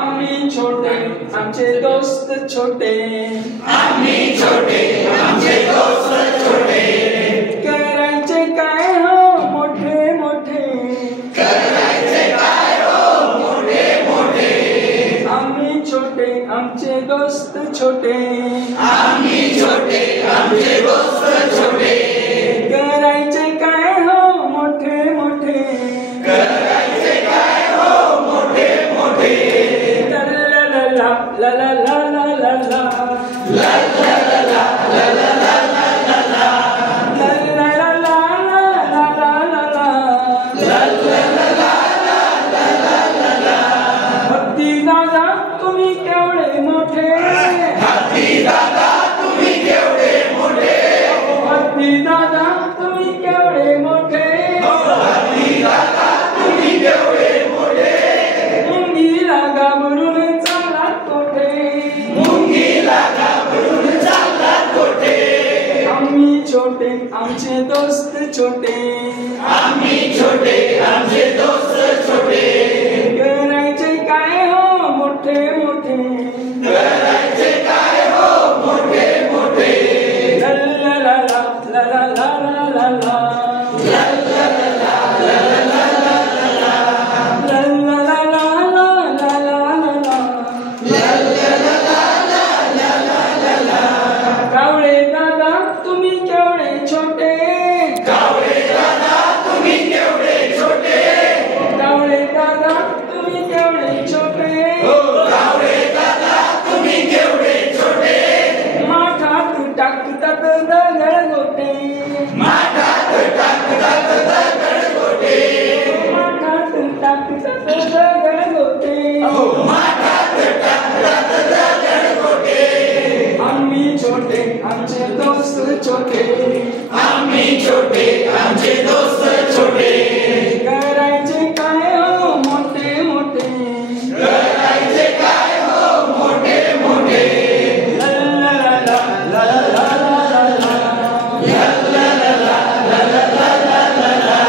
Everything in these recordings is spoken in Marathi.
आम्ही छोटे आमचे दोस्त छोटे, आम्ही छोटे आमचे दोस्त छोटे, करायचे काय हो मोठे मोठे, करायचे काय हो मोठे मोठे, आम्ही छोटे आमचे दोस्त छोटे, आम्ही छोटे आमचे दोस्त छोटे, करायचे काय हो मोठे मोठे, करायचे काय हो मोठे मोठे, ला ला ला ला ला ला ला ला ला ला ला ला ला ला ला ला ला, ला ला ला ला ला ला ला, ला ला ला ला ला ला ला, भक्ती दादा तुम्ही केवढे मोठे, हाती दादा तुम्ही केवढे मोठे, भक्ती दादा तुम्ही केवढे मोठे, हाती दादा तुम्ही केवढे मोठे, मुंगीला घाबरून चालला कोठे, मुंगीला घाबरून चालला कोठे, आम्ही छोटे आमचे दोस्त छोटे, आम्ही छोटे आमचे दोस्त छोटे, करायचे काय हो मोठे मोठे, करायचे काय हो मोठे मोठे, ला ला ला ला ला ला ला ला ला, ला ला ला ला ला ला ला ला, ला ला ला ला ला ला ला ला, ला ला ला ला ला ला ला, कावळे दादा तुम्ही केवढे छोटे, कावळे दादा तुम्ही केवढे छोटे, कावळे दादा तुम्ही केवढे छोटे, कावळे दादा तुम्ही केवढे छोटे, माठात टाकतात दगड गोटे, माठात टाकतात दगड गोटे, माठात टाकतात दगड गोटे, माठात टाकतात दगड गोटे, आम्ही छोटे आमचे दोस्त छोटे, आम्ही छोटे आमचे दोस्त छोटे, करायचे काय हो मोठे मोठे, करायचे काय हो मोठे मोठे, ला ला ला ला ला ला ला ला, ला ला ला ला ला ला ला ला ला,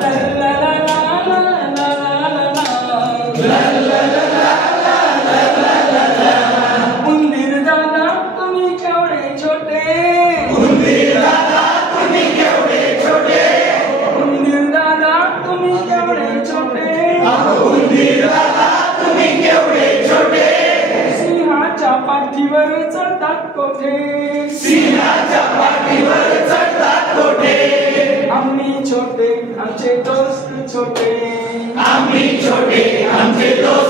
ला ला ला ला ला ला ला ला, ला ला ला ला ला ला ला, उंदीर दादा तुम्ही केवढे छोटे, उंदीर दादा तुम्ही केवढे छोटे, उंदीर दादा तुम्ही केवढे छोटे, उंदीर दादा तुम्ही केवढे छोटे, सिंहाच्या पाठीवर चढतात कोठे, सिंहाच्या पाठीवर चढतात कोठे, आम्ही छोटे आमचे दोस्त छोटे, आम्ही छोटे आमचे दोस्त